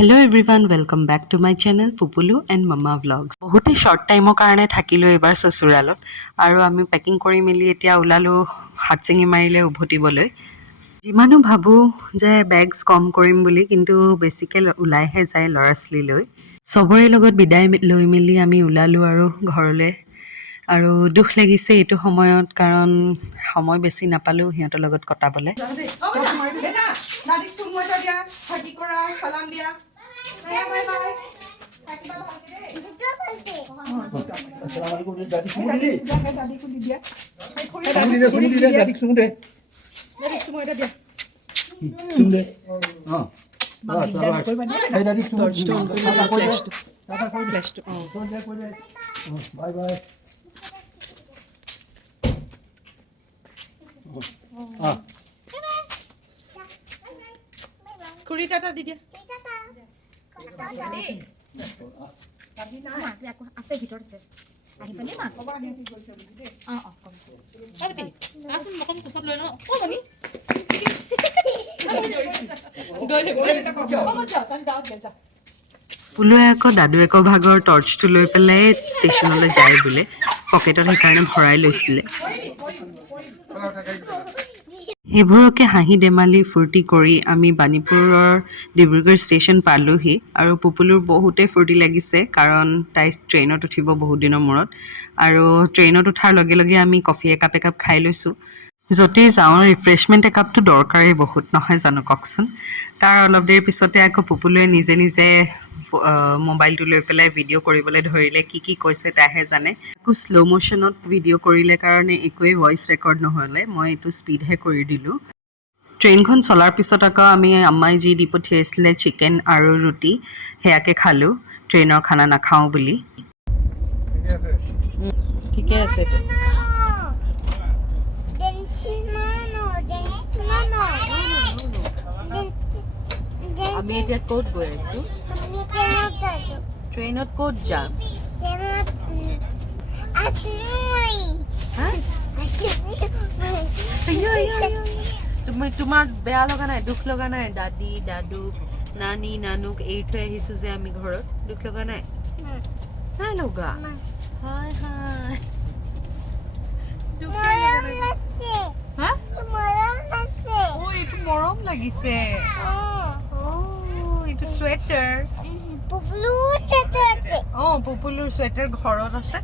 Hello everyone, welcome back to my channel Pupulu and Mama Vlogs. বহুতে short time কাৰণে থাকিলো এবাৰ সসুৰালত আৰু আমি পেকিং কৰি মেলি এতিয়া উলালো হাটসিঙিমাৰিলে উভতিবলৈ। যিমানো ভাবো যে বেগস কম কৰিম বুলি কিন্তু বেছিকে উলাইহে যায় লৰাছলি লৈ। সবৰে লগত বিদায় লৈ মেলি আমি উলালো আৰু ঘৰলে আৰু দুখ লাগিছে এটো সময়ত কাৰণ সময় বেছি নাপালো হিহঁতৰ লগত কটাবলে। Kuri kata di dia. Aku ase ভিতর আছে আহি পালে মা আরে আসুন মকম কুসব লয় না ও জানি পুলুৱে আকৌ দাদুৱেকৰ ভাগৰ টৰ্চটো লৈ পেলাই ষ্টেচনলৈ যায় বোলে পকেটত সেইকাৰণে ভৰাই লৈছিলে সেইবোৰকে হাঁহি দেমালি ফূৰ্তি কৰি আমি বাণীপুৰৰ ডিব্ৰুগড় ষ্টেচন পালোহি আৰু পুপুলুৰ বহুতে ফূৰ্তি লাগিছে কাৰণ তাই ট্ৰেইনত উঠিব বহুত দিনৰ মূৰত আৰু ট্ৰেইনত উঠাৰ লগে লগে আমি কফি একাপ খাই লৈছোঁ য'তেই যাওঁ ৰিফ্ৰেছমেণ্ট একাপটো দৰকাৰেই বহুত নহয় জানো কওকচোন তাৰ অলপ দেৰি পিছতে আকৌ পুপুলুৱে নিজে নিজে মোবাইলটো লৈ পেলাই ভিডিঅ' কৰিবলৈ ধৰিলে কি কৈছে তাইহে জানে একো শ্ল' মোশ্যনত ভিডিঅ' কৰিলে কাৰণে একোৱেই ভইচ ৰেকৰ্ড নহ'লে মই এইটো স্পীডহে কৰি দিলোঁ ট্ৰেইনখন চলাৰ পিছত আকৌ আমি আম্মাই যি দি পঠিয়াইছিলে চিকেন আৰু ৰুটি সেয়াকে খালোঁ ট্ৰেইনৰ খানা নাখাওঁ বুলি ঠিকে আছে আমি এতিয়া ক'ত গৈ আছোঁ ট্ৰেইনত ক'ত যাম তোমাৰ বেয়া লগা নাই দুখ লগা নাই দাদী দাদু নানী নানুক এৰি থৈ আহিছোঁ যে আমি ঘৰত দুখ লগা নাই নাই লগা হাই হাই এইটো মৰম লাগিছে এইটো চুৱেটাৰ পুপুলুৰ চুৱেটাৰ ঘৰত আছে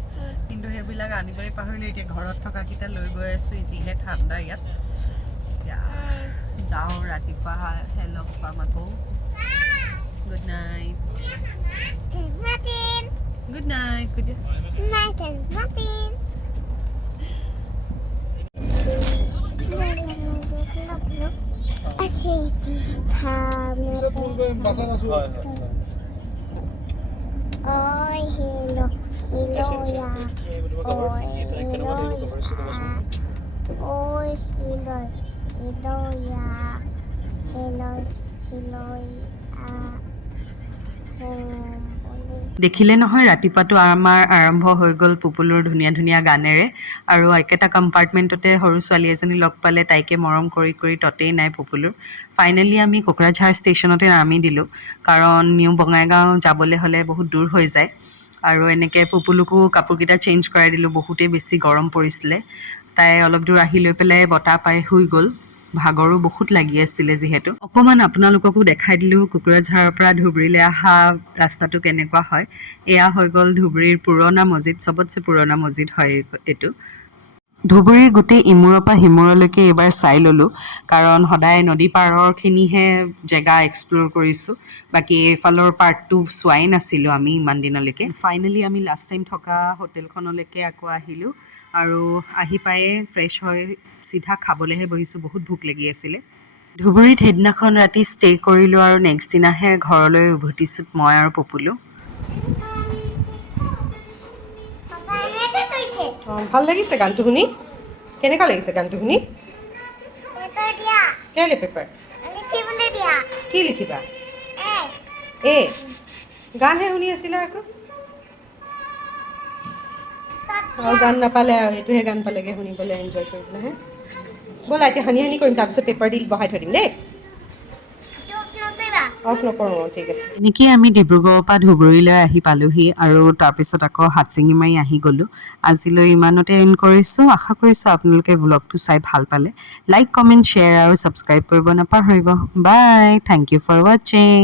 কিন্তু সেইবিলাক আনিবলৈ পাহৰিলোঁ এতিয়া ঘৰত থকাকেইটা লৈ গৈ আছোঁ যিহে ঠাণ্ডা ইয়াত যাওঁ ৰাতিপুৱা লগ পাম আকৌ good night good night good দেখিলে নহয় ৰাতিপুৱাটো আমাৰ আৰম্ভ হৈ গ'ল পুপুলুৰ ধুনীয়া ধুনীয়া গানেৰে আৰু একেটা কম্পাৰ্টমেণ্টতে সৰু ছোৱালী এজনী লগ পালে তাইকে মৰম কৰি কৰি ততেই নাই পুপুলুৰ ফাইনেলি আমি কোকৰাঝাৰ ষ্টেচনতে নামি দিলোঁ কাৰণ নিউ বঙাইগাঁও যাবলৈ হ'লে বহুত দূৰ হৈ যায় আৰু এনেকৈ পুপুলুকো কাপোৰকেইটা চেঞ্জ কৰাই দিলোঁ বহুতেই বেছি গৰম পৰিছিলে তাই অলপ দূৰ আহি লৈ পেলাই বতাহ পাই শুই গ'ল ভাগৰো বহুত লাগি আছিলে যিহেতু অকণমান আপোনালোককো দেখাই দিলোঁ কোকৰাঝাৰৰ পৰা ধুবুৰীলৈ অহা ৰাস্তাটো কেনেকুৱা হয় এয়া হৈ গ'ল ধুবুৰীৰ পুৰণা মছজিদ চবতছে পুৰণা মছজিদ হয় এইটো ধুবুৰীৰ গোটেই ইমূৰৰ পৰা সিমূৰলৈকে এইবাৰ চাই ল'লোঁ কাৰণ সদায় নদী পাৰৰখিনিহে জেগা এক্সপ্ল'ৰ কৰিছোঁ বাকী এইফালৰ পাৰ্টটো চোৱাই নাছিলোঁ আমি ইমান দিনলৈকে ফাইনেলি আমি লাষ্ট টাইম থকা হোটেলখনলৈকে আকৌ আহিলোঁ আৰু আহি পায়ে ফ্ৰেছ হৈ চিধা খাবলৈহে বহিছোঁ বহুত ভোক লাগি আছিলে ধুবুৰীত সেইদিনাখন ৰাতি ষ্টে কৰিলোঁ আৰু নেক্সট দিনাহে ঘৰলৈ উভতিছোঁ মই আৰু পুপুলু ভাল লাগিছে গানটো শুনি কেনেকুৱা লাগিছে গানটো শুনি কেলে পেপাৰ কি লিখিবা গানহে শুনি আছিলা আকৌ আৰু গান নাপালে আৰু এইটোহে গান পালেগৈ শুনিবলৈ এনজয় কৰিবলৈ হে ব'লা এতিয়া হানি হানি কৰিম তাৰপিছত পেপাৰ দি বহাই থৈ দিম দেই অফ নকৰোঁ ঠিক আছে এনেকৈ আমি ডিব্ৰুগড়ৰ পৰা ধুবুৰীলৈ আহি পালোহি আৰু তাৰপিছত আকৌ হাটচিঙিমাৰি আহি গ'লোঁ আজিলৈ ইমানতে এণ্ড কৰিছোঁ আশা কৰিছোঁ আপোনালোকে ভ্লগটো চাই ভাল পালে লাইক কমেণ্ট শ্বেয়াৰ আৰু ছাবস্ক্ৰাইব কৰিব নাপাহৰিব বাই থেংক ইউ ফৰ ৱাচিং